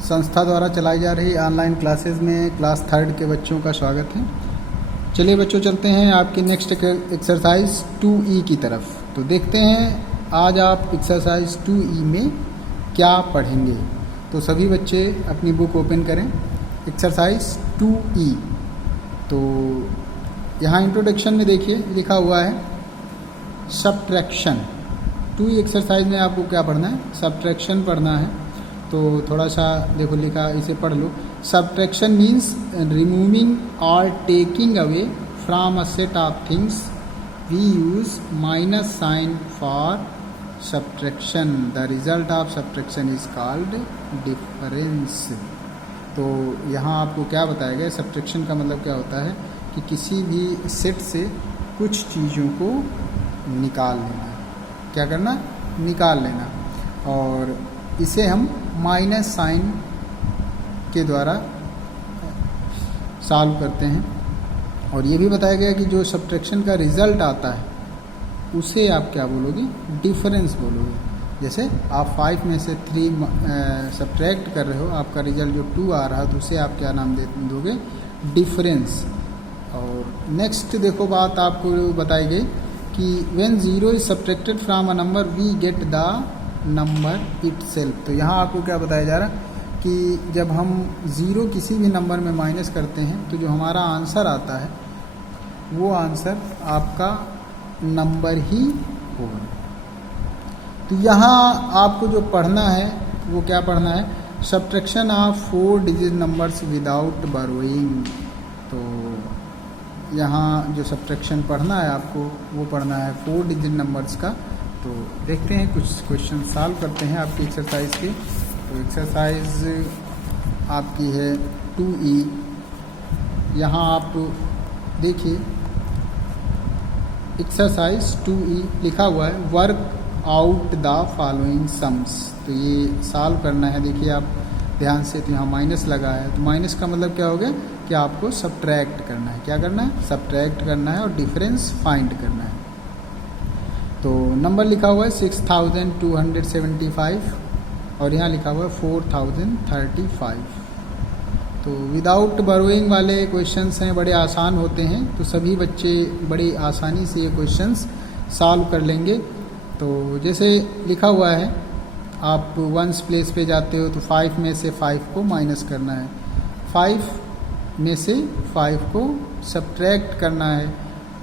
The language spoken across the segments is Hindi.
संस्था द्वारा चलाई जा रही ऑनलाइन क्लासेस में क्लास 3rd के बच्चों का स्वागत है। चलिए बच्चों, चलते हैं आपकी नेक्स्ट एक्सरसाइज 2E की तरफ। तो देखते हैं आज आप एक्सरसाइज 2E में क्या पढ़ेंगे। तो सभी बच्चे अपनी बुक ओपन करें। Exercise 2E। तो यहाँ इंट्रोडक्शन में देखिए लिखा हुआ है सब्ट्रैक्शन। 2E एक्सरसाइज में आपको क्या पढ़ना है? सब्ट्रैक्शन पढ़ना है। तो थोड़ा सा देखो लिखा, इसे पढ़ लो। सब्ट्रैक्शन मीन्स रिमूविंग और taking away from a set of things we use minus sign for subtraction. The result of subtraction is called difference. तो यहाँ आपको क्या बताया गया? सब्ट्रैक्शन का मतलब क्या होता है कि किसी भी सेट से कुछ चीज़ों को निकाल लेना। क्या करना? निकाल लेना। और इसे हम माइनस साइन के द्वारा सॉल्व करते हैं। और ये भी बताया गया कि जो सब्ट्रैक्शन का रिज़ल्ट आता है उसे आप क्या बोलोगे? डिफरेंस बोलोगे। जैसे आप 5 में से 3 सब्ट्रैक्ट कर रहे हो, आपका रिज़ल्ट जो 2 आ रहा है तो उसे आप क्या नाम दोगे? डिफरेंस। और नेक्स्ट देखो बात आपको बताई गई कि when 0 is subtracted from a number we get the number itself. तो यहाँ आपको क्या बताया जा रहा है कि जब हम 0 किसी भी नंबर में माइनस करते हैं तो जो हमारा आंसर आता है वो आंसर आपका नंबर ही होगा। तो यहाँ आपको जो पढ़ना है वो क्या पढ़ना है? Subtraction of 4 digit numbers without borrowing. तो यहाँ जो सब्ट्रैक्शन पढ़ना है आपको वो पढ़ना है 4 डिजिट नंबर्स का। तो देखते हैं, कुछ क्वेश्चन सॉल्व करते हैं आपकी एक्सरसाइज के। तो एक्सरसाइज आपकी है 2E। यहाँ आप देखिए एक्सरसाइज 2E लिखा हुआ है work out the following sums. तो ये सॉल्व करना है। देखिए आप ध्यान से, तो यहाँ माइनस लगा है। तो माइनस का मतलब क्या हो गया कि आपको सब्ट्रैक्ट करना है। क्या करना है? सब्ट्रैक्ट करना है और डिफरेंस फाइंड करना है। तो नंबर लिखा हुआ है 6275 और यहाँ लिखा हुआ है 4035। तो विदाउट बोरोइंग वाले क्वेश्चंस हैं, बड़े आसान होते हैं। तो सभी बच्चे बड़ी आसानी से ये क्वेश्चंस सॉल्व कर लेंगे। तो जैसे लिखा हुआ है, आप वंस प्लेस पे जाते हो तो 5 में से 5 को माइनस करना है, 5 में से 5 को सब्ट्रैक्ट करना है।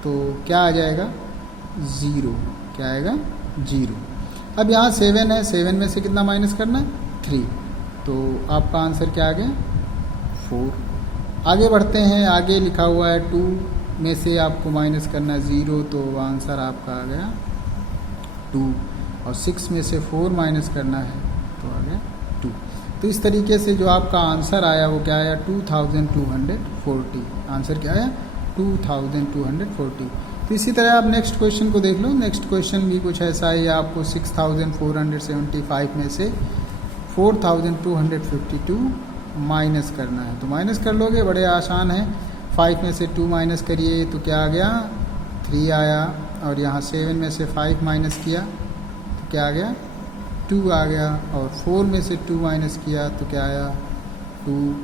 तो क्या आ जाएगा? 0। क्या आएगा? 0। अब यहाँ 7 है, 7 में से कितना माइनस करना है? 3। तो आपका आंसर क्या आ गया? 4। आगे बढ़ते हैं। आगे लिखा हुआ है 2 में से आपको माइनस करना है 0, तो आंसर आपका आ गया 2। और 6 में से 4 माइनस करना है तो आ गया 2। तो इस तरीके से जो आपका आंसर आया वो क्या आया? 2240। आंसर क्या आया? 2240। तो इसी तरह आप नेक्स्ट क्वेश्चन को देख लो। नेक्स्ट क्वेश्चन भी कुछ ऐसा ही है। आपको 6475 में से 4252 माइनस करना है। तो माइनस कर लोगे, बड़े आसान है। 5 में से 2 माइनस करिए तो क्या आ गया? 3 आया। और यहाँ 7 में से 5 माइनस किया तो क्या आ गया? 2 आ गया। और 4 में से 2 माइनस किया तो क्या आया? 2।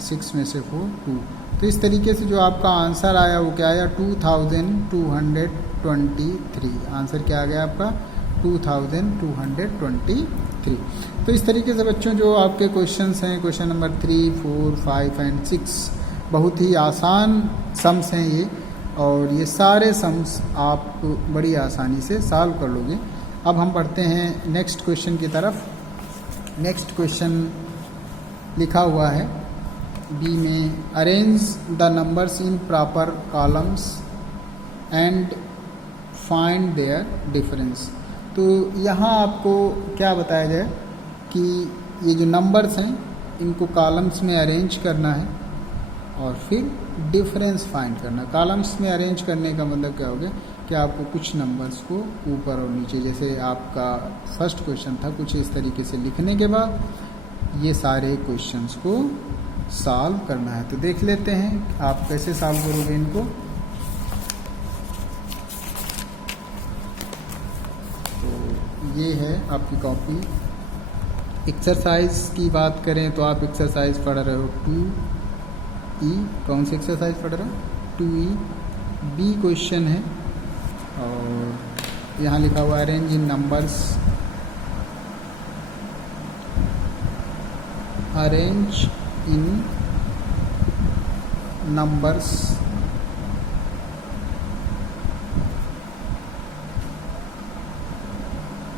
6 में से 4 2। तो इस तरीके से जो आपका आंसर आया वो क्या आया? 2223। आंसर क्या आ गया आपका? 2223। तो इस तरीके से बच्चों जो आपके क्वेश्चंस हैं, क्वेश्चन नंबर 3, 4, 5 एंड 6, बहुत ही आसान सम्स हैं ये। और ये सारे सम्स आप बड़ी आसानी से सॉल्व कर लोगे। अब हम पढ़ते हैं नेक्स्ट क्वेश्चन की तरफ। नेक्स्ट क्वेश्चन लिखा हुआ है बी में, arrange the numbers in proper columns and find their difference. तो यहाँ आपको क्या बताया जाए कि ये जो नंबर्स हैं इनको कॉलम्स में अरेंज करना है और फिर डिफरेंस फाइंड करना। कॉलम्स में अरेंज करने का मतलब क्या हो गया कि आपको कुछ नंबर्स को ऊपर और नीचे, जैसे आपका फर्स्ट क्वेश्चन था, कुछ इस तरीके से लिखने के बाद ये सारे क्वेश्चंस को सॉल्व करना है। तो देख लेते हैं आप कैसे सॉल्व करोगे इनको। तो ये है आपकी कॉपी। एक्सरसाइज की बात करें तो आप एक्सरसाइज पढ़ रहे हो 2E। कौन सी एक्सरसाइज पढ़ रहे हो? 2E। बी क्वेश्चन है और यहाँ लिखा हुआ arrange in numbers, arrange in numbers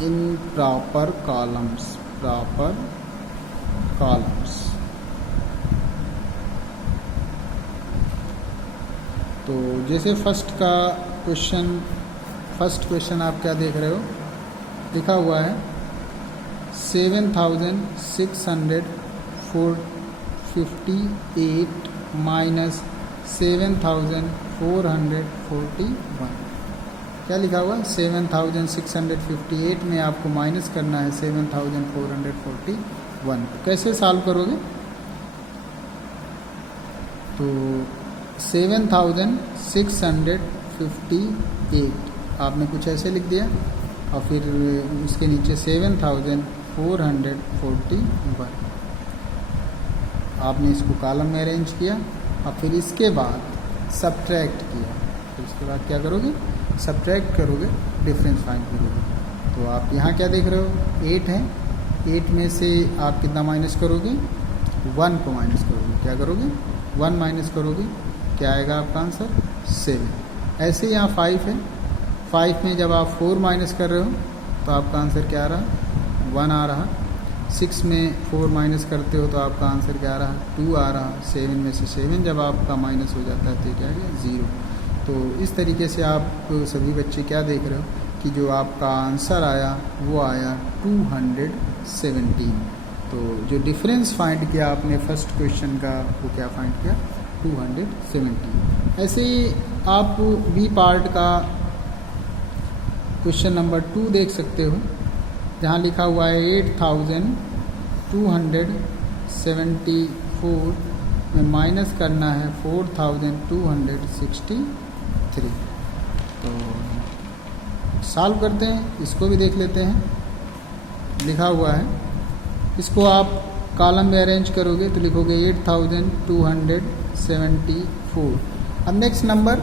in proper columns, proper columns. तो जैसे फर्स्ट क्वेश्चन आप क्या देख रहे हो, लिखा हुआ है 7,658 माइनस 7,441। क्या लिखा हुआ? 7,658 में आपको माइनस करना है 7,441। कैसे सॉल्व करोगे? तो 7,658 आपने कुछ ऐसे लिख दिया और फिर उसके नीचे 7,441 आपने इसको कॉलम में अरेंज किया और फिर इसके बाद सब्ट्रैक्ट किया। फिर उसके बाद क्या करोगे? सब्ट्रैक्ट करोगे, डिफरेंस फाइंड करोगे। तो आप यहाँ क्या देख रहे हो? 8 है, 8 में से आप कितना माइनस करोगे? 1 को माइनस करोगे। क्या करोगे? 1 माइनस करोगे, क्या आएगा आपका आंसर? 7। ऐसे यहाँ 5 है, 5 में जब आप 4 माइनस कर रहे हो तो आपका आंसर क्या आ रहा? 1 आ रहा। 6 में 4 माइनस करते हो तो आपका आंसर क्या आ रहा? 2 आ रहा। 7 में से 7 जब आपका माइनस हो जाता है तो क्या आ गया? 0। तो इस तरीके से आप सभी बच्चे क्या देख रहे हो कि जो आपका आंसर आया वो आया 217। तो जो डिफरेंस फाइंड किया आपने फर्स्ट क्वेश्चन का, वो क्या फाइंड किया? 217। ऐसे ही आप बी पार्ट का क्वेश्चन नंबर 2 देख सकते हो, जहाँ लिखा हुआ है 8,274 में माइनस करना है 4,263। तो सॉल्व करते हैं, इसको भी देख लेते हैं। लिखा हुआ है, इसको आप कॉलम में अरेंज करोगे तो लिखोगे 8,274। अब नेक्स्ट नंबर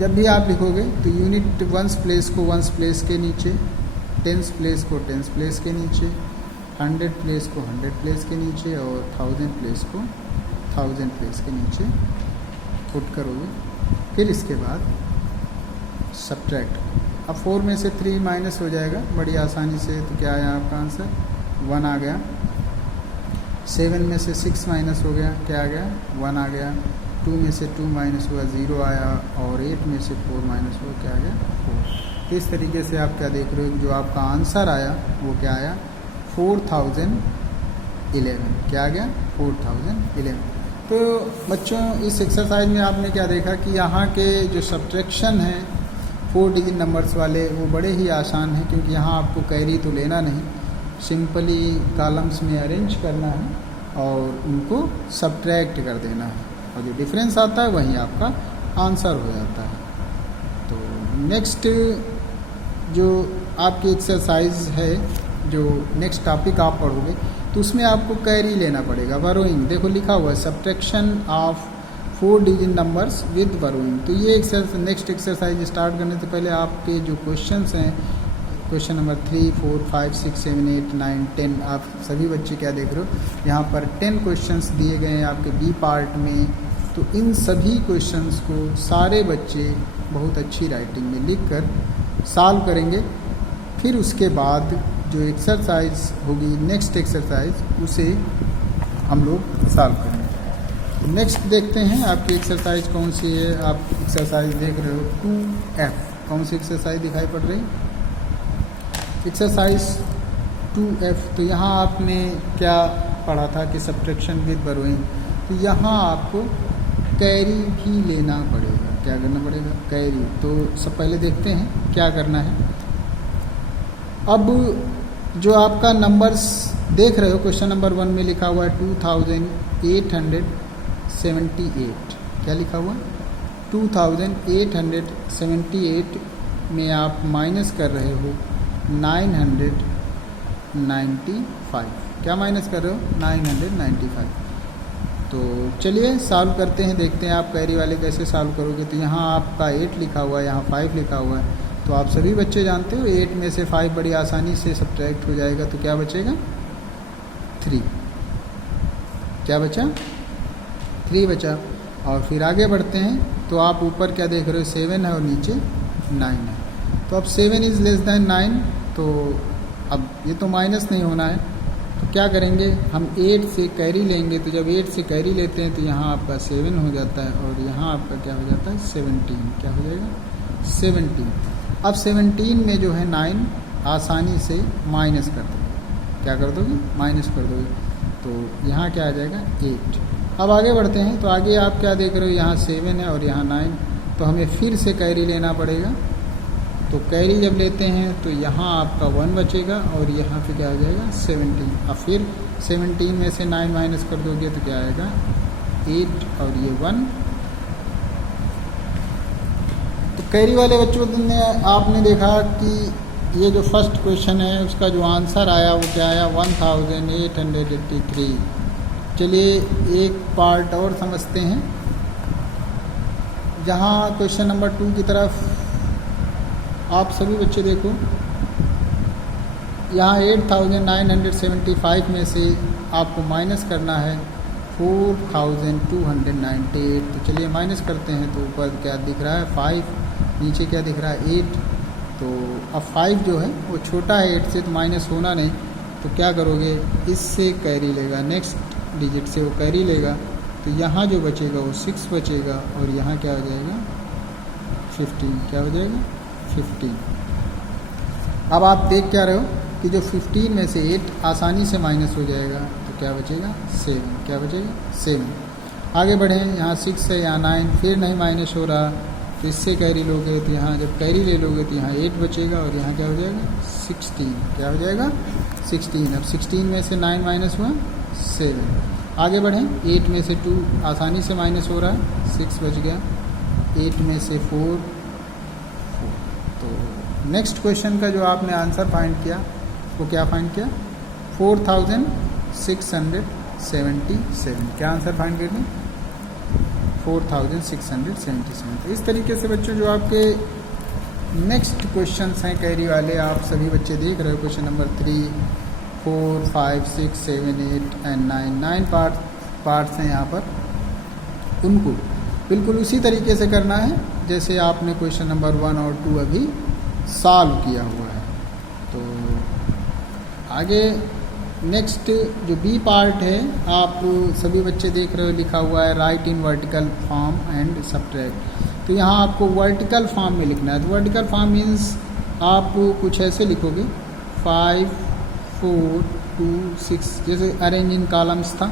जब भी आप लिखोगे तो यूनिट वंस प्लेस को वंस प्लेस के नीचे, टेंस प्लेस को टेंस प्लेस के नीचे, 100 प्लेस को 100 प्लेस के नीचे और 1000 प्लेस को 1000 प्लेस के नीचे पुट करोगे। फिर इसके बाद सब्ट्रैक्ट। अब 4 में से 3 माइनस हो जाएगा बड़ी आसानी से। तो क्या आया आपका आंसर? 1 आ गया। 7 में से 6 माइनस हो गया, क्या आ गया? 1 आ गया। 2 में से 2 माइनस हुआ, 0 आया। और 8 में से 4 माइनस हुआ, क्या आ गया? 4। इस तरीके से आप क्या देख रहे हो, जो आपका आंसर आया वो क्या आया? 4011। क्या आ गया? 4011। तो बच्चों इस एक्सरसाइज में आपने क्या देखा कि यहाँ के जो सब्ट्रैक्शन है 4 डिजिट नंबर्स वाले, वो बड़े ही आसान हैं, क्योंकि यहाँ आपको कैरी तो लेना नहीं, सिंपली कॉलम्स में अरेंज करना है और उनको सब्ट्रैक्ट कर देना है और जो डिफरेंस आता है वहीं आपका आंसर हो जाता है। तो नेक्स्ट जो आपकी एक्सरसाइज है, जो नेक्स्ट टॉपिक आप पढ़ोगे तो उसमें आपको कैरी लेना पड़ेगा, बरोइंग। देखो लिखा हुआ है subtraction of 4 digit numbers with burrowing. तो ये नेक्स्ट एक्सरसाइज स्टार्ट करने से पहले आपके जो क्वेश्चंस हैं, क्वेश्चन नंबर 3, 4, 5, 6, 7, 8, 9, 10, आप सभी बच्चे क्या देख रहे हो, यहाँ पर 10 क्वेश्चंस दिए गए हैं आपके बी पार्ट में। तो इन सभी क्वेश्चंस को सारे बच्चे बहुत अच्छी राइटिंग में लिखकर सॉल्व करेंगे। फिर उसके बाद जो एक्सरसाइज होगी, नेक्स्ट एक्सरसाइज, उसे हम लोग सॉल्व करेंगे। नेक्स्ट देखते हैं आपकी एक्सरसाइज कौन सी है। आप एक्सरसाइज देख रहे हो 2F। कौन सी एक्सरसाइज दिखाई पड़ रही? Exercise 2F। तो यहाँ आपने क्या पढ़ा था कि सब्ट्रैक्शन विद बरोइंग। तो यहाँ आपको कैरी भी लेना पड़ेगा। क्या करना पड़ेगा? कैरी। तो सब पहले देखते हैं क्या करना है। अब जो आपका नंबर्स देख रहे हो, क्वेश्चन नंबर 1 में लिखा हुआ है 2878। क्या लिखा हुआ? 2878 में आप माइनस कर रहे हो 995। क्या माइनस कर रहे हो? 995। तो चलिए सॉल्व करते हैं, देखते हैं आप कैरी वाले कैसे सॉल्व करोगे। तो यहाँ आपका 8 लिखा हुआ है, यहाँ 5 लिखा हुआ है। तो आप सभी बच्चे जानते हो 8 में से 5 बड़ी आसानी से सब्ट्रैक्ट हो जाएगा। तो क्या बचेगा? 3। क्या बचा? 3 बचा। और फिर आगे बढ़ते हैं। तो आप ऊपर क्या देख रहे हो? 7 है और नीचे 9 है। तो अब 7 इज़ लेस दैन 9। तो अब ये तो माइनस नहीं होना है, तो क्या करेंगे हम? 8 से कैरी लेंगे। तो जब 8 से कैरी लेते हैं तो यहाँ आपका 7 हो जाता है और यहाँ आपका क्या हो जाता है? 17। क्या हो जाएगा? 17। अब 17 में जो है 9 आसानी से माइनस कर दोगे। क्या कर दोगे? माइनस कर दोगे। तो यहाँ क्या आ जाएगा? 8। अब आगे बढ़ते हैं। तो आगे आप क्या देख रहे हो? यहाँ 7 है और यहाँ 9। तो हमें फिर से कैरी लेना पड़ेगा। तो कैरी जब लेते हैं तो यहाँ आपका 1 बचेगा और यहाँ पे क्या आ जाएगा? 17। अब फिर 17 में से 9 माइनस कर दोगे तो क्या आएगा? 8 और ये 1। तो कैरी वाले बच्चों ने आपने देखा कि ये जो फर्स्ट क्वेश्चन है उसका जो आंसर आया वो क्या आया? 1883। चलिए एक पार्ट और समझते हैं। जहाँ क्वेश्चन नंबर 2 की तरफ आप सभी बच्चे देखो, यहाँ 8975 में से आपको माइनस करना है 4298। तो चलिए माइनस करते हैं। तो ऊपर क्या दिख रहा है? 5, नीचे क्या दिख रहा है? 8। तो अब 5 जो है वो छोटा है 8 से, तो माइनस होना नहीं। तो क्या करोगे? इससे कैरी लेगा, नेक्स्ट डिजिट से वो कैरी लेगा। तो यहाँ जो बचेगा वो 6 बचेगा और यहाँ क्या हो जाएगा? 15। क्या हो जाएगा? 15। अब आप देख क्या रहे हो कि जो 15 में से 8 आसानी से माइनस हो जाएगा। तो क्या बचेगा? 7। क्या बचेगा? 7। आगे बढ़ें। यहाँ 6 है, यहाँ 9, फिर नहीं माइनस हो रहा। तो इससे कैरी लोगे तो यहाँ जब कैरी ले लोगे तो यहाँ 8 बचेगा और यहाँ क्या हो जाएगा? 16। क्या हो जाएगा? 16। अब 16 में से 9 माइनस हुआ 7। आगे बढ़ें। 8 में से 2 आसानी से माइनस हो रहा है, 6 बच गया। 8 में से 4। तो नेक्स्ट क्वेश्चन का जो आपने आंसर फाइंड किया वो क्या फाइंड किया? 4677। क्या आंसर फाइंड कर लें? 4677। तो इस तरीके से बच्चों जो आपके नेक्स्ट क्वेश्चंस हैं कैरी वाले, आप सभी बच्चे देख रहे हो। क्वेश्चन नंबर 3, 4, 5, 6, 7, 8 एंड 9 पार्ट्स हैं यहाँ पर। उनको बिल्कुल उसी तरीके से करना है जैसे आपने क्वेश्चन नंबर 1 और 2 अभी सॉल्व किया हुआ है। तो आगे नेक्स्ट जो बी पार्ट है, आप सभी बच्चे देख रहे हो लिखा हुआ है right in vertical form and subtract. तो यहाँ आपको वर्टिकल फॉर्म में लिखना है। तो वर्टिकल फॉर्म मीन्स आप कुछ ऐसे लिखोगे 5, 4, 2, 6, जैसे अरेंजिंग कॉलम्स था।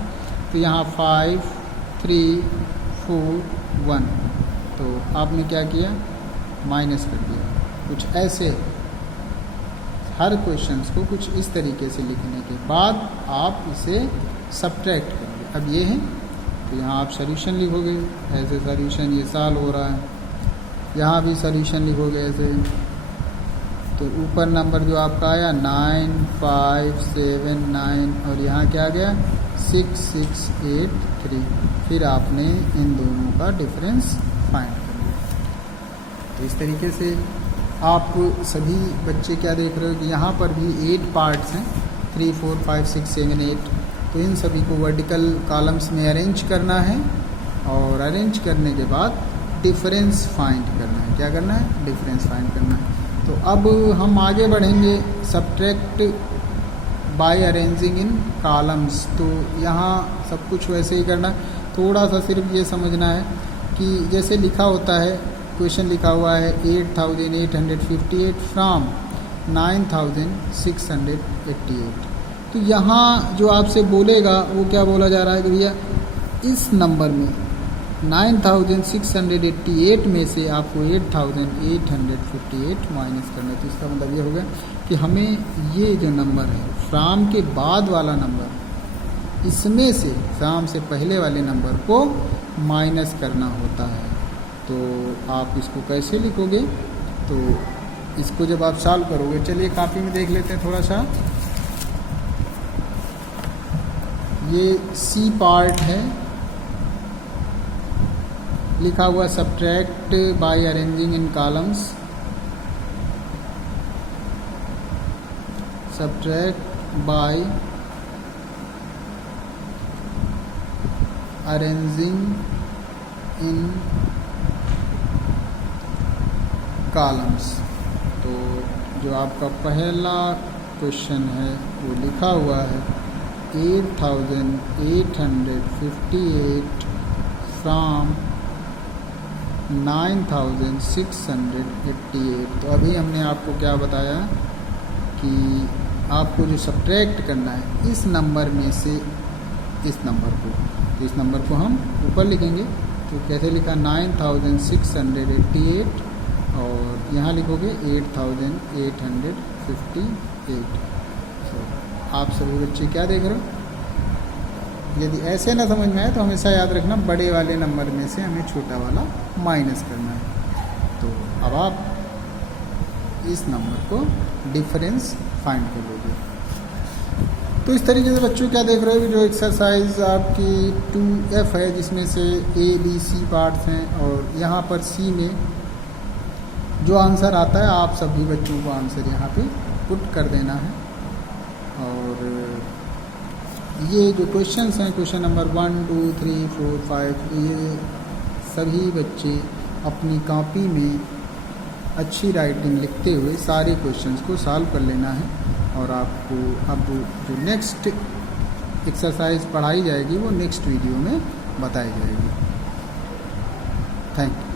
तो यहाँ 5, 3, 4, 1। तो आपने क्या किया? माइनस कर दिया। कुछ ऐसे हर क्वेश्चंस को कुछ इस तरीके से लिखने के बाद आप इसे सब्ट्रैक्ट करोगे। अब ये है तो यहाँ आप सॉल्यूशन लिखोगे ऐसे, सॉल्यूशन ये सॉल्व हो रहा है। यहाँ भी सॉल्यूशन लिखोगे ऐसे। तो ऊपर नंबर जो आपका आया 9, 5, 7, 9 और यहाँ क्या आ गया? 6, 6, 8, 3। फिर आपने इन दोनों का डिफरेंस फाइंड कर लिया। तो इस तरीके से आप सभी बच्चे क्या देख रहे हो कि यहाँ पर भी 8 पार्ट्स हैं, 3, 4, 5, 6, 7, 8। तो इन सभी को वर्टिकल कॉलम्स में अरेंज करना है और अरेंज करने के बाद डिफरेंस फाइंड करना है। क्या करना है? डिफरेंस फाइंड करना है। तो अब हम आगे बढ़ेंगे सब्ट्रैक्ट बाय अरेंजिंग इन कॉलम्स। तो यहाँ सब कुछ वैसे ही करना, थोड़ा सा सिर्फ ये समझना है कि जैसे लिखा होता है, क्वेश्चन लिखा हुआ है 8858 फ्रॉम 9688। तो यहाँ जो आपसे बोलेगा वो क्या बोला जा रहा है कि भैया इस नंबर में 9688 में से आपको 8858 माइनस करना है। तो इसका मतलब ये हो गया कि हमें ये जो नंबर है फ्राम के बाद वाला नंबर, इसमें से फ्राम से पहले वाले नंबर को माइनस करना होता है। तो आप इसको कैसे लिखोगे? तो इसको जब आप सॉल्व करोगे, चलिए कॉपी में देख लेते हैं थोड़ा सा। ये सी पार्ट है, लिखा हुआ सब्ट्रैक्ट बाय अरेंजिंग इन कॉलम्स, सब्ट्रैक्ट बाय अरेंजिंग इन कॉलम्स। तो जो आपका पहला क्वेश्चन है वो लिखा हुआ है 8858 फ्रॉम 9688। तो अभी हमने आपको क्या बताया कि आपको जो सब्ट्रैक्ट करना है इस नंबर में से इस नंबर को, तो इस नंबर को हम ऊपर लिखेंगे। तो कैसे लिखा 9688 और यहाँ लिखोगे 8858। तो आप सभी बच्चे क्या देख रहे हो? यदि ऐसे ना समझ में आए तो हमेशा याद रखना बड़े वाले नंबर में से हमें छोटा वाला माइनस करना है। तो अब आप इस नंबर को डिफरेंस फाइंड कर लोगे। तो इस तरीके से बच्चों क्या देख रहे हो, जो एक्सरसाइज आपकी 2F है जिसमें से ABC पार्ट्स हैं और यहाँ पर C में जो आंसर आता है आप सभी बच्चों को आंसर यहाँ पे पुट कर देना है। और ये जो क्वेश्चंस हैं, क्वेश्चन नंबर 1 2 3 4 5, ये सभी बच्चे अपनी कॉपी में अच्छी राइटिंग लिखते हुए सारे क्वेश्चंस को सॉल्व कर लेना है। और आपको अब जो नेक्स्ट एक्सरसाइज पढ़ाई जाएगी वो नेक्स्ट वीडियो में बताई जाएगी। Thank you.